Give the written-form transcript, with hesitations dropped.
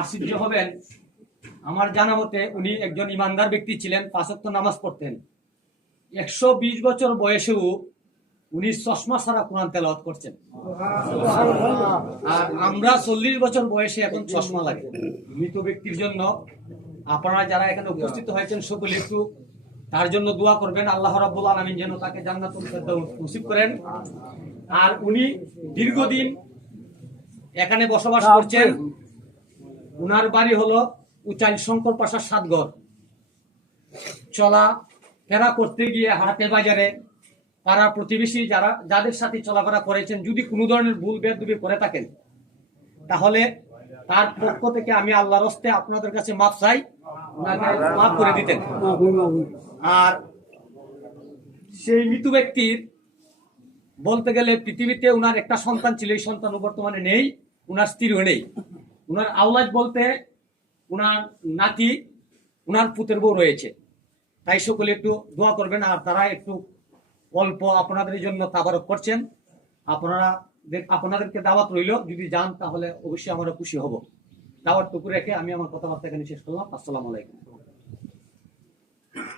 আশ্চর্য হবেন, আমার জানা মতে উনি একজন ইমানদার ব্যক্তি ছিলেন, 5 ওয়াক্ত নামাজ পড়তেন। 120 বছর বয়সেও উনি চশমা ছাড়া কোরআন তেলাওয়াত করছেন। আর আমরা 40 বছর বয়সে এখন চশমা লাগে। মৃত ব্যক্তির জন্য আপনারা যারা এখানে উপস্থিত হয়েছেন সকলে একটু তার জন্য দোয়া করবেন। আল্লাহ রাব্বুল আলামিন যেন তাকে জান্নাতুল ফেরদাউস নসিব করেন। আর উনি দীর্ঘদিন এখানে বসবাস করছেন। উনার বাড়ি হলো উচাইল শঙ্কর পাশার 7 ঘর। চলা ফেরা করতে গিয়ে হাটে বাজারে পাড়া প্রতিবেশী যাদের সাথে চলাফেরা করেছেন, যদি কোনো ধরনের ভুল বেয়াদবি করে থাকেন তাহলে তার পক্ষ থেকে আমি আল্লাহর হস্তে আপনাদের কাছে মাফ চাই, ওনাকে মাফ করে দিতেন। আর সেই মৃত ব্যক্তির বলতে গেলে পৃথিবীতে উনার একটা সন্তান ছিল, এই সন্তান বর্তমানে নেই, উনার স্ত্রীও নেই। উনার আওলাদ বলতে উনার নাতি, উনার পুতের বউ রয়েছে। তাই সকলে একটু দোয়া করবেন। আর তারা একটু অল্প আপনাদের জন্য তাবারক করছেন। আপনাদেরকে দাওয়াত রইল, যদি যান তাহলে অবশ্যই আমরা খুশি হব। দাওয়াতটুকু রেখে আমি আমার কথাবার্তা এখানে শেষ করলাম। আসসালামু আলাইকুম।